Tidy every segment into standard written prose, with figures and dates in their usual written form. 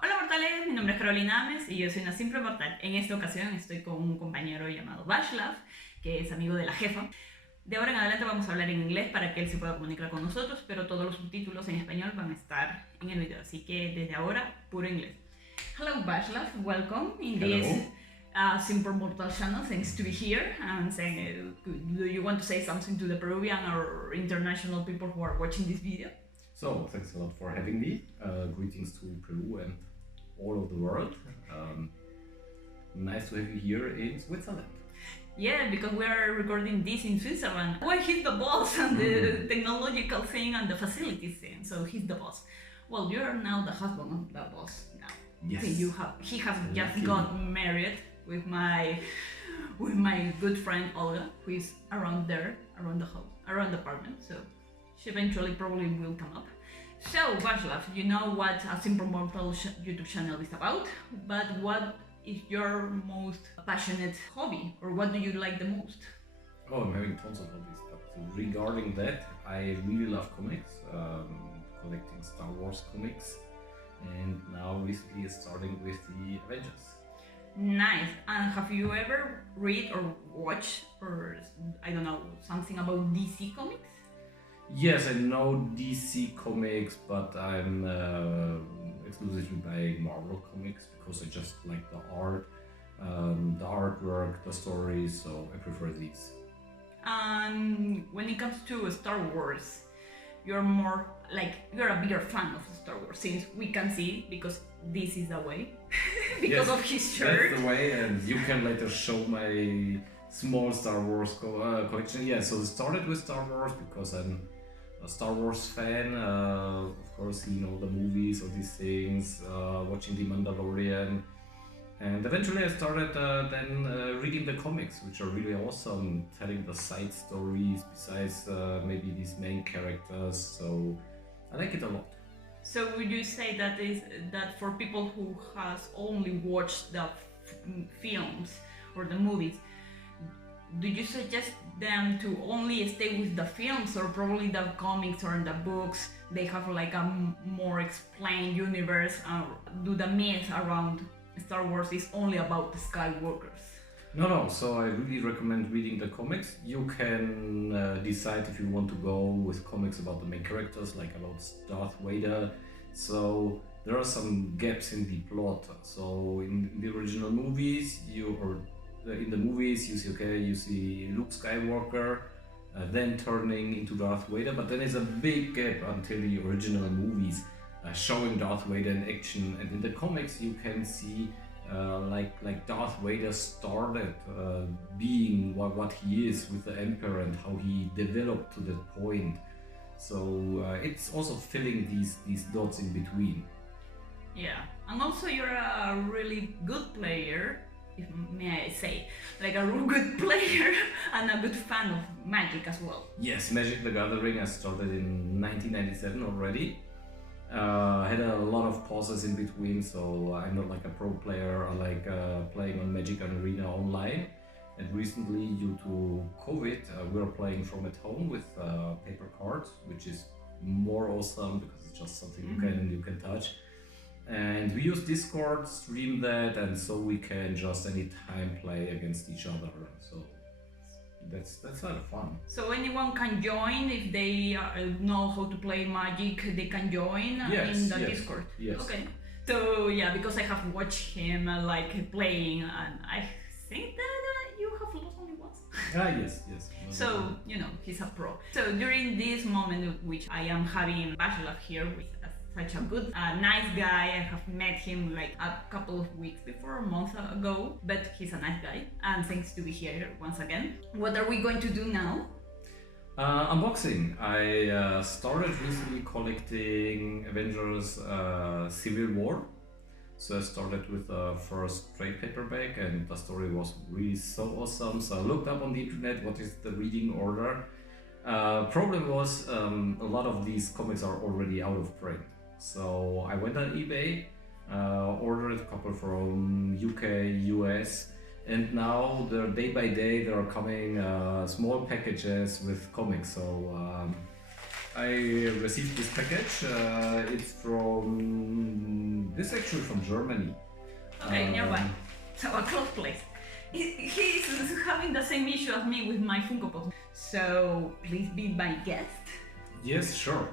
Hola mortales, mi nombre es Carolina Ames y yo soy una simple mortal. En esta ocasión estoy con un compañero llamado Vaclav, que es amigo de la jefa. De ahora en adelante vamos a hablar en inglés para que él se pueda comunicar con nosotros, pero todos los subtítulos en español van a estar en el video, así que desde ahora, puro inglés. Hello Vaclav, welcome in Hello. this simple mortal channel. Thanks to be here and saying, do you want to say something to the Peruvian or international people who are watching this video? So, thanks a lot for having me. Greetings to Peru and all of the world. Nice to have you here in Switzerland. Yeah, because we are recording this in Switzerland. Well, he's the boss and the technological thing and the facilities thing, so he's the boss. Well, you are now the husband of the boss now. Yes. Okay, he has just Lucky. got married with my good friend Olga, who is around there, around the house, around the apartment. So she eventually probably will come up. So Vaclav, you know what a simple mortal YouTube channel is about, but what is your most passionate hobby, or what do you like the most? Oh, I'm having tons of hobbies. But regarding that, I really love comics, collecting Star Wars comics, and now recently starting with the Avengers. Nice. And have you ever read or watched, or I don't know, something about DC comics? Yes, I know DC comics, but I'm exclusively buying Marvel comics because I just like the art, the artwork, the stories, so I prefer these. When it comes to Star Wars, you're more like, you're a bigger fan of Star Wars, since we can see, because this is the way, because Yes, of his shirt. That's the way, and you can later show my small Star Wars collection. Yeah, so it started with Star Wars because I'm a Star Wars fan, of course, seeing all the movies, all these things, watching The Mandalorian, and eventually I started then reading the comics, which are really awesome, telling the side stories besides maybe these main characters, so I like it a lot. So would you say that is that for people who has only watched the films or the movies, do you suggest them to only stay with the films, or probably the comics or the books, they have like a more explained universe, do the myth around Star Wars is only about the Skywalkers? No, so I really recommend reading the comics. You can decide if you want to go with comics about the main characters, like about Darth Vader. So there are some gaps in the plot. So in the original movies, in the movies, you see Luke Skywalker, then turning into Darth Vader, but then there's a big gap until the original movies showing Darth Vader in action. And in the comics, you can see like Darth Vader started being what he is with the Emperor and how he developed to that point. So it's also filling these dots in between. Yeah, and also you're a really good player, if may I say, like a real good player and a good fan of Magic as well. Yes, Magic the Gathering I started in 1997 already. Had a lot of pauses in between, so I'm not like a pro player. I like playing on Magic Arena online. And recently, due to COVID, we're playing from at home with paper cards, which is more awesome because it's just something you can touch. And we use Discord, stream that, and so we can just anytime play against each other. So that's a lot of fun. So anyone can join if they know how to play Magic. They can join in the Discord. Yes. Okay. So yeah, because I have watched him like playing, and I think that you have lost only once. Yes. So you know he's a pro. So during this moment, which I am having Vaclav here with such a good, nice guy. I have met him like a couple of weeks before, a month ago, but he's a nice guy, and thanks to be here once again. What are we going to do now? Unboxing. I started recently collecting Avengers Civil War. So I started with the first trade paperback, and the story was really so awesome. So I looked up on the internet what is the reading order. Problem was a lot of these comics are already out of print. So I went on eBay, ordered a couple from UK, US, and now they're day by day there are coming small packages with comics. So I received this package. It's actually from Germany. Okay, nearby. So a close place. He's having the same issue as me with my Funko Pop. So please be my guest. Yes, sure.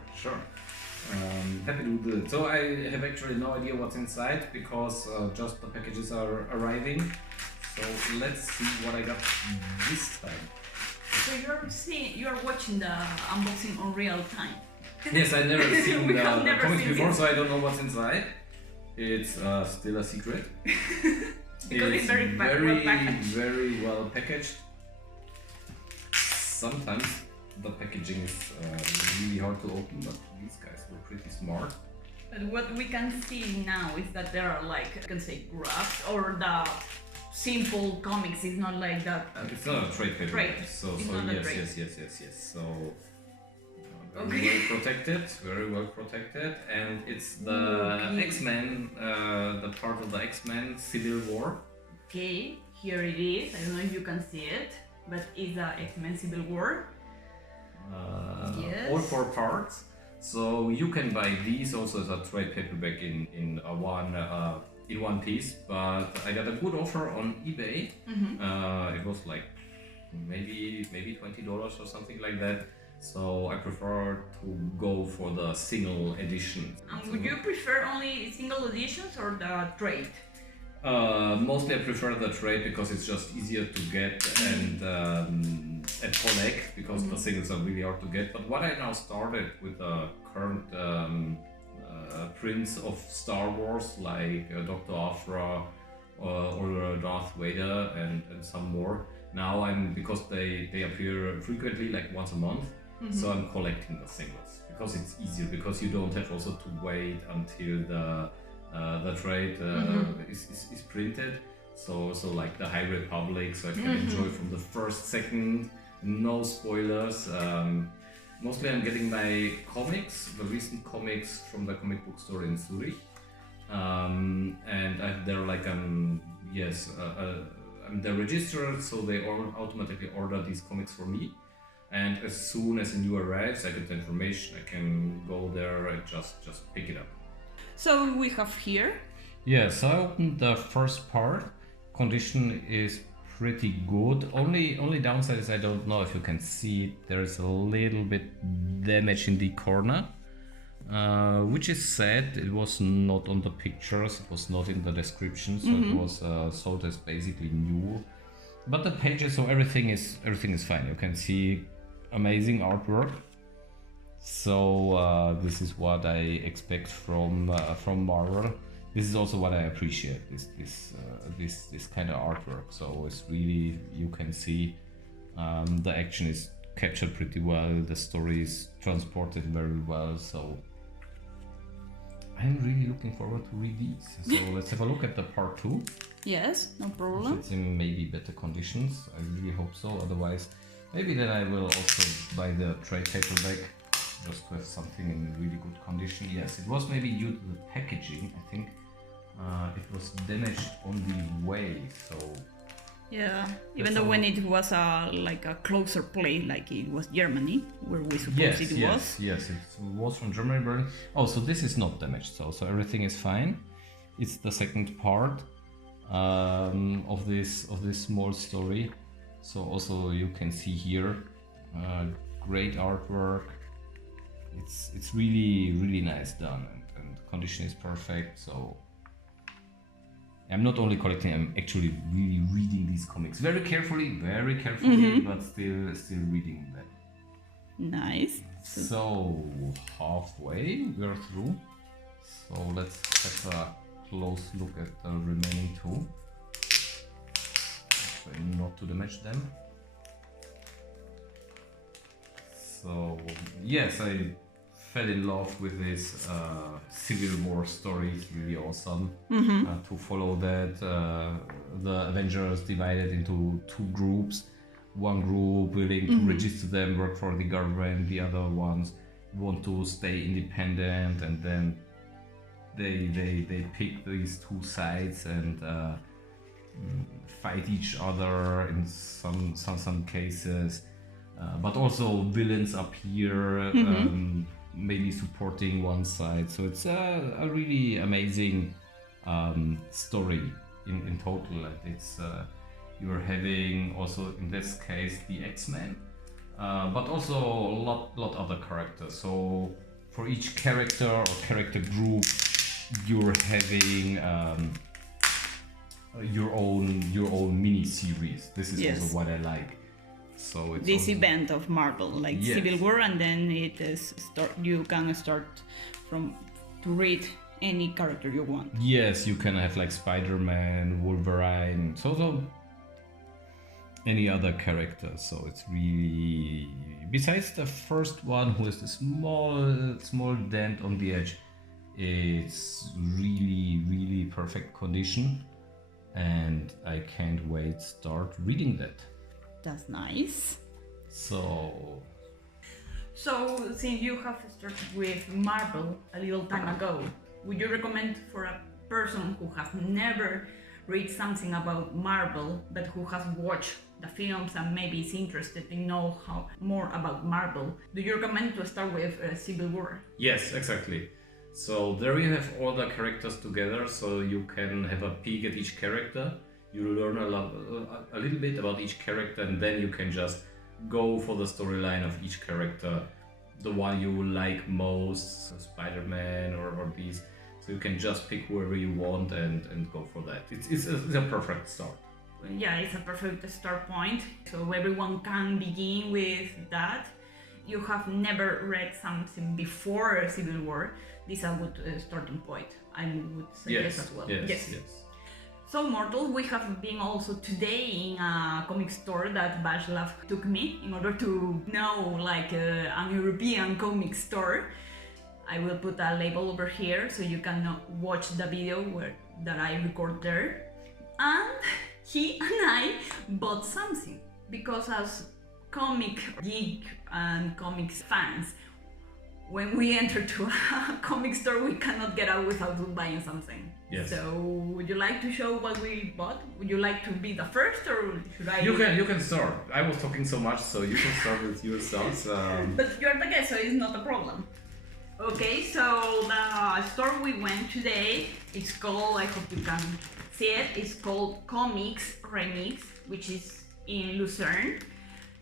Happy to do it. So I have actually no idea what's inside because just the packages are arriving. So let's see what I got this time. So you're watching the unboxing on real time. Yes, I've never seen the comics before, it. so I don't know what's inside. It's still a secret. Because it's very very well packaged. Sometimes the packaging is really hard to open, but these guys were pretty smart. But what we can see now is that there are like, you can say graphs or the simple comics. It's not like that. It's not a trade paper. Trade. So yes. So Okay. very well protected, and it's the X-Men, the part of the X-Men Civil War. Okay, here it is. I don't know if you can see it, but it's the X-Men Civil War. Yes. All 4 parts. So you can buy these also as a trade paperback in one piece. But I got a good offer on eBay. Mm-hmm. It was like maybe $20 or something like that. So I prefer to go for the single edition. And would you prefer only single editions or the trade? Mostly I prefer the trade because it's just easier to get and collect because the singles are really hard to get. But what I now started with the current prints of Star Wars like Dr. Afra or Darth Vader and some more. Now because they appear frequently, like once a month. So I'm collecting the singles because it's easier, because you don't have also to wait until the trade is printed. So like the High Republic, so I can enjoy from the first second, no spoilers. Mostly I'm getting my comics, the recent comics from the comic book store in Zurich, and they're like they're registered, so they automatically order these comics for me. And as soon as a new arrives, I get the information. I can go there and just pick it up. So we have here. Yes, I opened the first part. Condition is pretty good. Only downside is I don't know if you can see it. There is a little bit damage in the corner, which is sad. It was not on the pictures. It was not in the description, so it was sold as basically new. But the pages, so everything is fine. You can see amazing artwork. So this is what I expect from Marvel. This is also what I appreciate. This kind of artwork. So it's really, you can see the action is captured pretty well. The story is transported very well. So I'm really looking forward to read these. So let's have a look at the part 2. Yes, no problem. It's in maybe better conditions. I really hope so. Otherwise, maybe then I will also buy the trade paperback just to have something in really good condition. Yes, it was maybe due to the packaging. I think it was damaged on the way. So yeah, even though when it was like a closer place, like it was Germany, where we suppose it was. Yes, it was from Germany, Berlin. Oh, so this is not damaged. So everything is fine. It's the second part of this small story. So also you can see here great artwork. It's really nice done, and condition is perfect. So I'm not only collecting, I'm actually really reading these comics very carefully, but still reading them. Nice. So halfway we're through. So let's have a close look at the remaining 2. Try not to damage them. So yes, I fell in love with this Civil War story. It's really awesome to follow that. The Avengers divided into 2 groups. One group willing to register them, work for the government. The other ones want to stay independent, and then they pick these 2 sides and fight each other in some cases. but also villains appear, maybe supporting one side. So it's a really amazing story in total. It's you're having also in this case the X-Men, but also a lot other characters. So for each character or character group, you're having your own mini series. This is also what I like. So it's this also event of Marvel, like Civil War, and then it is you can start from to read any character you want. Yes, you can have like Spider-Man, Wolverine, so any other character. So it's really, besides the first one who has the small dent on the edge, it's really perfect condition, and I can't wait start reading that. That's nice. So since you have started with Marvel a little time ago, would you recommend for a person who has never read something about Marvel but who has watched the films and maybe is interested in know more about Marvel, do you recommend to start with Civil War? Yes, exactly. So there you have all the characters together, so you can have a peek at each character. You learn a little bit about each character, and then you can just go for the storyline of each character, the one you like most, so Spider-Man or these. So you can just pick whoever you want and go for that. It's a perfect start. Yeah, it's a perfect start point. So everyone can begin with that. You have never read something before Civil War. This is a good starting point, I would suggest as well. Yes. So Mortal, we have been also today in a comic store that Vaclav took me in order to know like an European comic store. I will put a label over here so you can watch the video that I record there. And he and I bought something because as comic geek and comics fans, when we enter to a comic store, we cannot get out without buying something. Yes. So, would you like to show what we bought? Would you like to be the first, or should I? You can start. I was talking so much, so you can start with yourselves. But you're the guest, so it's not a problem. Okay, so the store we went today is called, I hope you can see it, it's called Comics Remix, which is in Lucerne.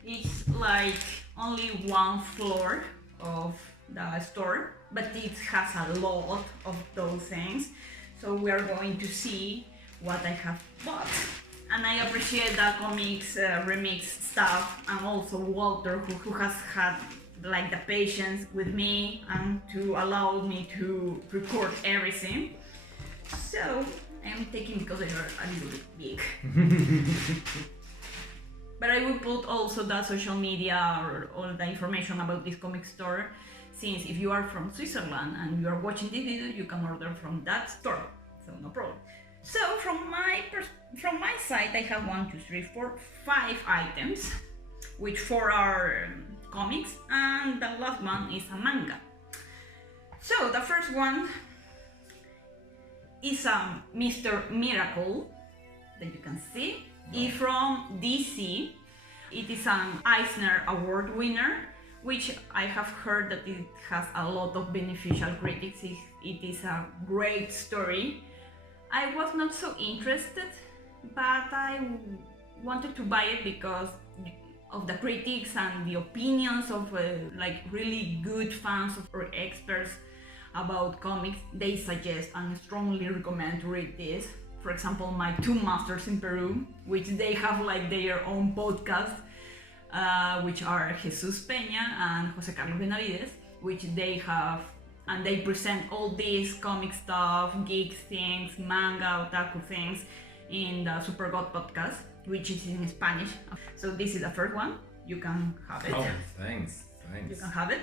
It's like only one floor of the store, but it has a lot of those things. So we are going to see what I have bought. And I appreciate the Comics Remix staff and also Walter who has had like the patience with me and to allow me to record everything. So I'm taking because they are a little bit big. But I will put also the social media or all the information about this comic store, since if you are from Switzerland and you are watching this video, you can order from that store, so no problem. So from my side, I have 1, 2, 3, 4, 5 items, which 4 are comics, and the last one is a manga. So the first one is a Mr. Miracle that you can see. It's from DC. It is an Eisner Award winner, which I have heard that it has a lot of beneficial critics. It is a great story. I was not so interested, but I wanted to buy it because of the critics and the opinions of like really good fans or experts about comics. They suggest and strongly recommend to read this. For example, my 2 masters in Peru, which they have like their own podcast, which are Jesus Peña and Jose Carlos Benavides, which they have, and they present all these comic stuff, geek things, manga, otaku things in the Super God podcast, which is in Spanish. So this is the first one. You can have it. Oh, thanks. You can have it.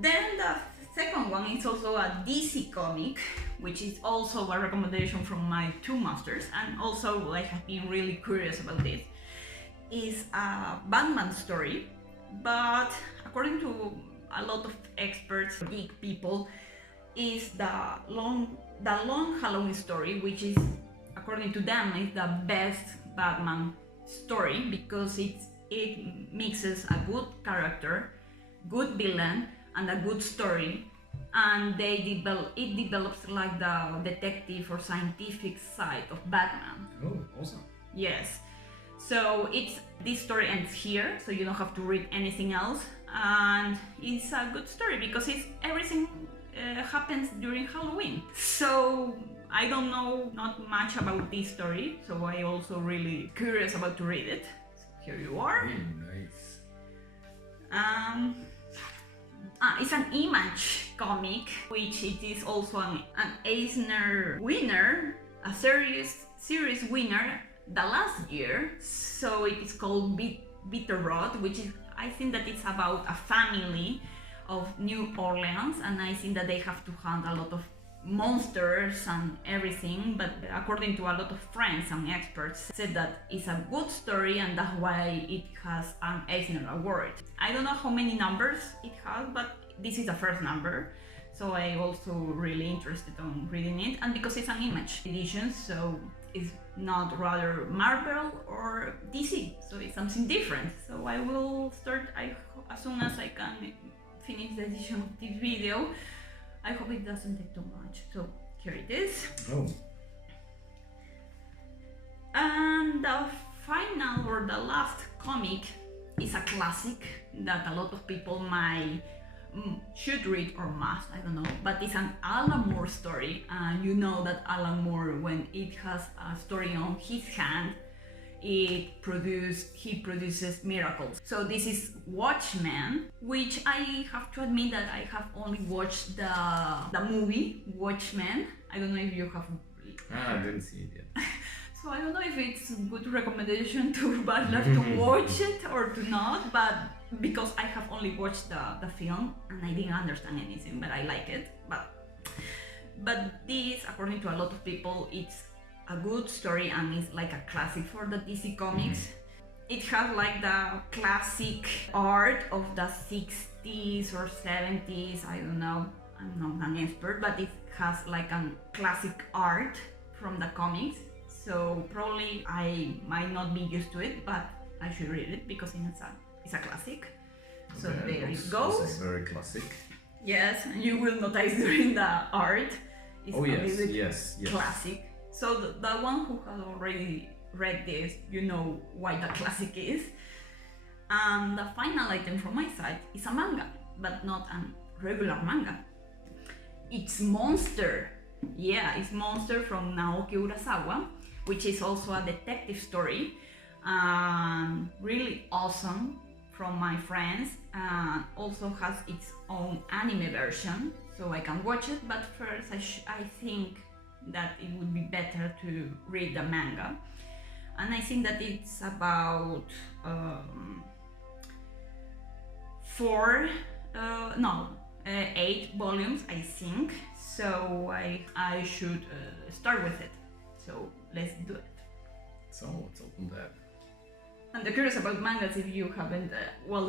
Then the second one is also a DC comic, which is also a recommendation from my 2 masters, and also I have been really curious about this. Is a Batman story, but according to a lot of experts, geek people, is the long Halloween story, which is, according to them, is the best Batman story because it's it mixes a good character, good villain, and a good story, and it develops like the detective or scientific side of Batman. Oh, awesome. Yes. So this story ends here, so you don't have to read anything else, and it's a good story because everything happens during Halloween. So I don't know not much about this story, so I also really curious about to read it. So here you are. Nice. It's an Image comic, which it is also an Eisner winner, a series winner the last year. So it is called Bitter Rod, which is, I think that it's about a family of New Orleans, and I think that they have to hunt a lot of monsters and everything, but according to a lot of friends and experts said that it's a good story and that's why it has an Eisner Award. I don't know how many numbers it has, but this is the first number, so I also really interested on reading it, and because it's an Image edition, so it's not rather Marvel or DC, so it's something different. So I will start as soon as I can finish the edition of this video. I hope it doesn't take too much. So here it is. Oh. And the final or the last comic is a classic that a lot of people should read or must, I don't know, but it's an Alan Moore story, and you know that Alan Moore, when it has a story on his hand, he produces miracles. So this is Watchmen, which I have to admit that I have only watched the movie Watchmen. I don't know if you have. I didn't see it yet. So I don't know if it's a good recommendation to Vaclav to watch it or to not, but because I have only watched the film and I didn't understand anything, but I like it. But this, according to a lot of people, it's a good story and it's like a classic for the DC Comics. It has like the classic art of the 60s or 70s, I don't know, I'm not an expert, but it has like a classic art from the comics. So probably I might not be used to it, but I should read it because it's a classic. So Okay, there it goes. It's very classic. Yes, you will notice during the art. It's Oh a yes, little yes. classic. So the one who has already read this, you know why the classic is. And the final item from my side is a manga, but not a regular manga. It's Monster. Yeah, it's Monster from Naoki Urasawa, which is also a detective story. Really awesome from my friends, and also has its own anime version, so I can watch it. But first, I think that it would be better to read the manga, and I think that it's about 8 volumes, I think. So I should start with it. So let's do it. So let's open that. And the curious about mangas, if you haven't,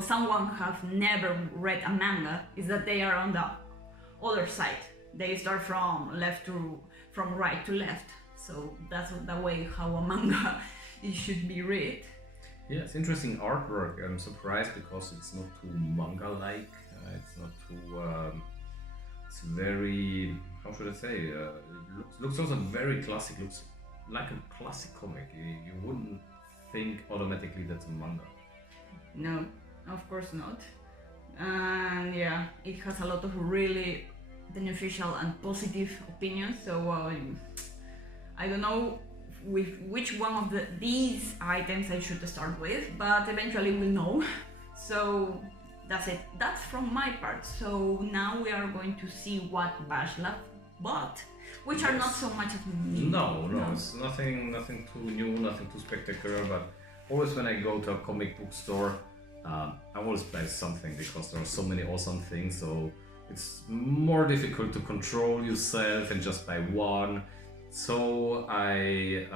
someone have never read a manga, is that they are on the other side. They start from right to left. So that's the way how a manga it should be read. Yeah, it's interesting artwork. I'm surprised because it's not too manga-like. It's not too. It's very. How should I say? It looks also very classic. Looks like a classic comic. You wouldn't think automatically that's a manga. No, of course not. And yeah, it has a lot of really beneficial and positive opinions. So I don't know with which one of these items I should start with, but eventually we'll know. So that's it. That's from my part. So now we are going to see what Vaclav bought, which are not so much as me. No, it's nothing too new, nothing too spectacular. But always when I go to a comic book store, I always buy something because there are so many awesome things. So it's more difficult to control yourself and just buy one. So I've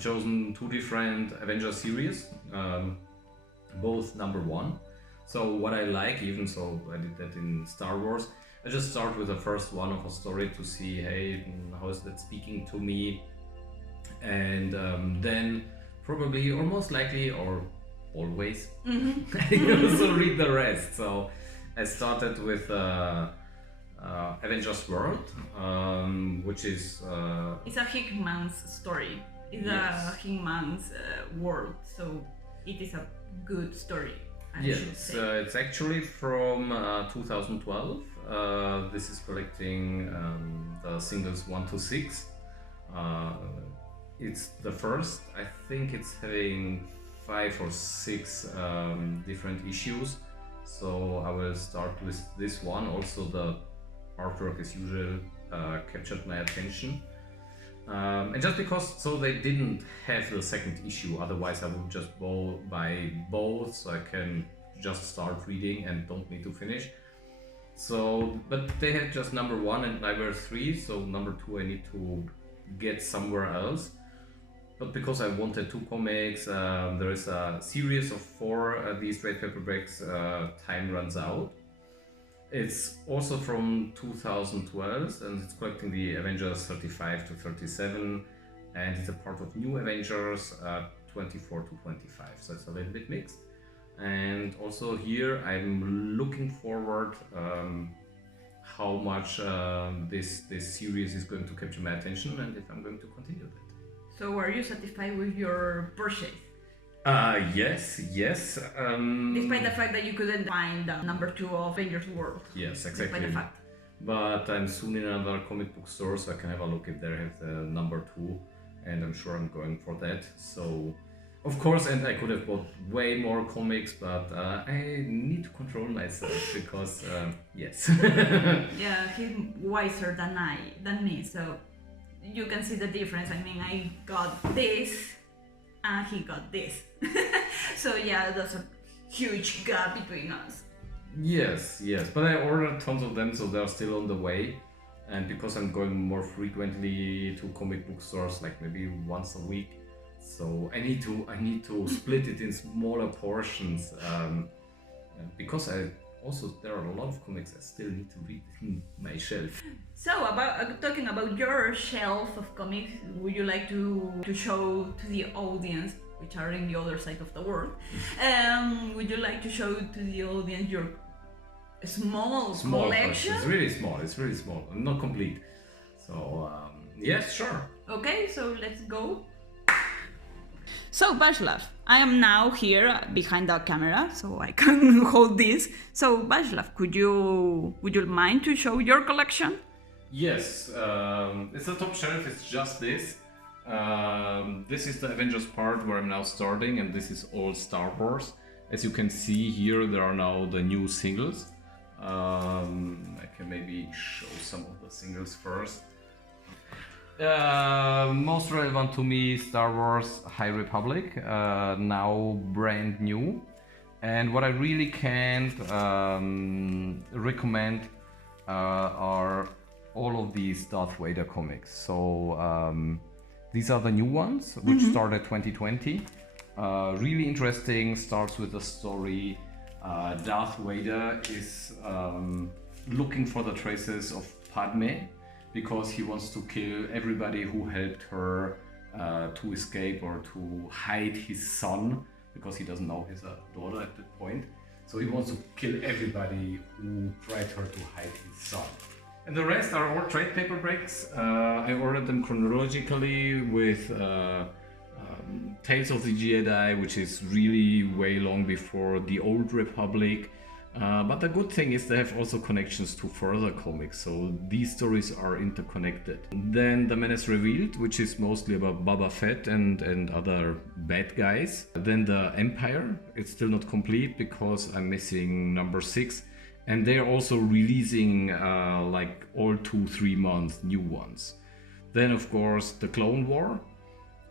chosen 2 different Avengers series, both #1. So what I like, even so I did that in Star Wars, I just start with the first one of a story to see, hey, how is that speaking to me? And then probably, or most likely, or always. Mm-hmm. I also read the rest. So I started with Avengers World, which is It's a Hickman's story. It's Yes. a Hickman's world, so it is a good story. I should yes, say. it's actually from 2012. This is collecting the singles 1 to 6. It's the first. I think it's having 5 or 6 different issues. So I will start with this one. Also, the artwork, as usual, captured my attention. And just because, so they didn't have the second issue, otherwise I would just buy both, so I can just start reading and don't need to finish. So, but they had just number 1 and number 3, so number 2 I need to get somewhere else. But because I wanted 2 comics, there is a series of 4 these trade paperbacks. Time runs out. It's also from 2012 and it's collecting the Avengers 35 to 37, and it's a part of New Avengers 24 to 25, so it's a little bit mixed. And also here I'm looking forward how much this series is going to capture my attention and if I'm going to continue that. So are you satisfied with your purchase? Yes. Despite the fact that you couldn't find the number 2 of Avengers World. Yes, exactly. Despite the fact. But I'm soon in another comic book store, so I can have a look if they have the number 2, and I'm sure I'm going for that. So, of course, and I could have bought way more comics, but I need to control myself because, yes. Yeah, he's wiser than me, so you can see the difference. I mean, I got this and he got this. So yeah, that's a huge gap between us. Yes, but I ordered tons of them, so they're still on the way. And because I'm going more frequently to comic book stores, like maybe once a week, so I need to split it in smaller portions. Because there are a lot of comics I still need to read in my shelf. So about talking about your shelf of comics, would you like to show to the audience, which are in the other side of the world, would you like to show to the audience your small collection? It's really small, not complete. So yes, sure. Okay, so let's go. So Vaclav, I am now here behind the camera, so I can hold this. So Vaclav, would you mind to show your collection? Yes, it's the top shelf. It's just this. This is the Avengers part where I'm now starting, and this is all Star Wars. As you can see here, there are now the new singles. I can maybe show some of the singles first. Most relevant to me, Star Wars High Republic, now brand new. And what I really can't recommend are all of these Darth Vader comics. So these are the new ones, which started 2020. Really interesting, starts with a story. Darth Vader is looking for the traces of Padme, because he wants to kill everybody who helped her to escape or to hide his son, because he doesn't know his daughter at that point. So he wants to kill everybody who tried her to hide his son. And the rest are all trade paperbacks. I ordered them chronologically with Tales of the Jedi, which is really way long before the Old Republic. But the good thing is they have also connections to further comics, so these stories are interconnected. Then The Menace Revealed, which is mostly about Boba Fett and other bad guys. Then The Empire, it's still not complete because I'm missing number 6. And they're also releasing like all 2-3 months new ones. Then of course the Clone War,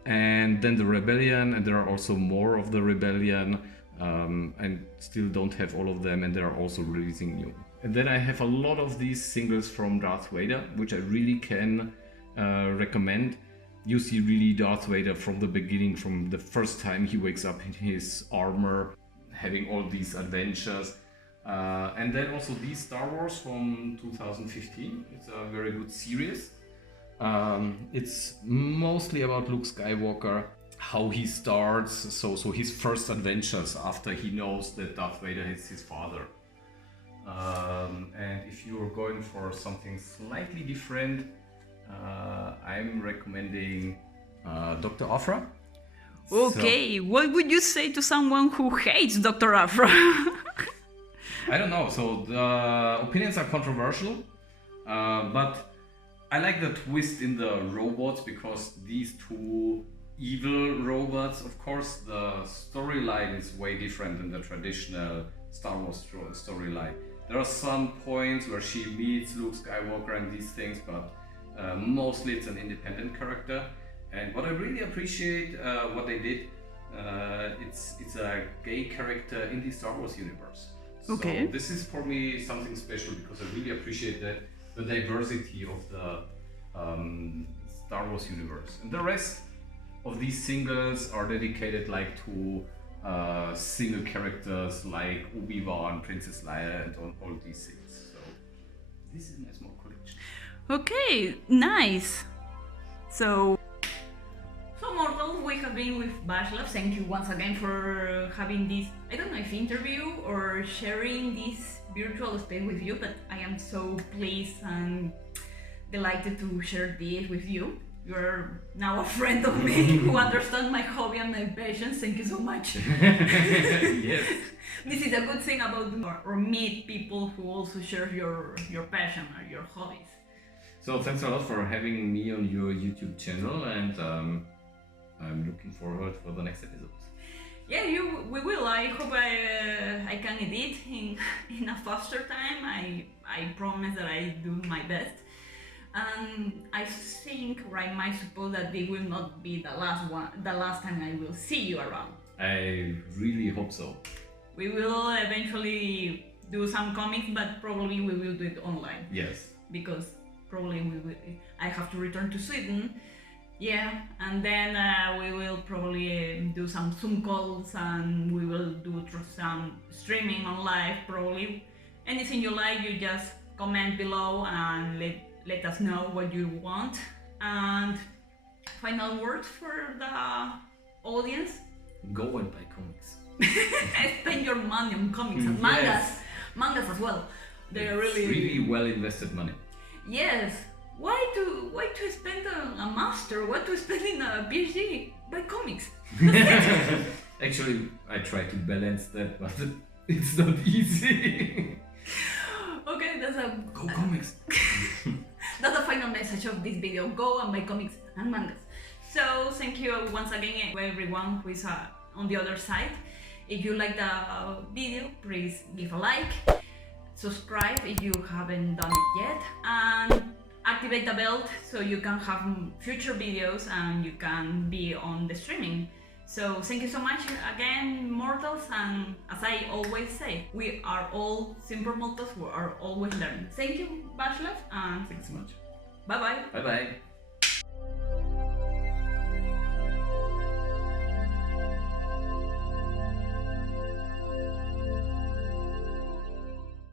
and then the Rebellion, and there are also more of the Rebellion. And still don't have all of them, and they are also releasing new. And then I have a lot of these singles from Darth Vader, which I really can recommend. You see really Darth Vader from the beginning, from the first time he wakes up in his armor, having all these adventures. And then also these Star Wars from 2015. It's a very good series. It's mostly about Luke Skywalker, how he starts, so his first adventures after he knows that Darth Vader is his father. And if you're going for something slightly different, I'm recommending Dr. Afra. Okay, what would you say to someone who hates Dr. Afra? I don't know, so the opinions are controversial, but I like the twist in the robots, because these two evil robots, of course, the storyline is way different than the traditional Star Wars storyline. There are some points where she meets Luke Skywalker and these things, but mostly it's an independent character. And what I really appreciate what they did, it's a gay character in the Star Wars universe. Okay. So this is for me something special, because I really appreciate that the diversity of the Star Wars universe. And the rest of these singles are dedicated like to single characters like Obi-Wan, Princess Leia, and all these things. So this is my small collection. Okay, nice. So mortals, we have been with Vaclav. Thank you once again for having this, I don't know if interview or sharing this virtual space with you, but I am so pleased and delighted to share this with you. You're now a friend of me who understands my hobby and my passion. Thank you so much. Yes. This is a good thing about or meet people who also share your passion or your hobbies. So thanks a lot for having me on your YouTube channel, and I'm looking forward for the next episodes. Yeah, we will. I hope I can edit in a faster time. I promise that I do my best. And I think, or I might suppose, that they will not be the last time I will see you around. I really hope so. We will eventually do some comics, but probably we will do it online. Yes. Because probably I have to return to Sweden. Yeah, and then we will probably do some Zoom calls, and we will do some streaming on live probably. Anything you like, you just comment below and let us know what you want. And final words for the audience? Go and buy comics. Spend your money on comics and mangas. Yes. Mangas as well. They're It's really well invested money. Yes. Why to spend a master? Why to spend in a PhD? Buy comics. Actually, I try to balance that, but it's not easy. Okay, Go comics. That's the final message of this video. Go and buy comics and mangas. So thank you once again to everyone who is on the other side. If you like the video, please give a like, subscribe if you haven't done it yet, and activate the bell so you can have future videos and you can be on the streaming. So thank you so much again, mortals, and as I always say, we are all simple mortals who are always learning. Thank you, Vaclav, and Thanks so much. bye bye. Bye bye.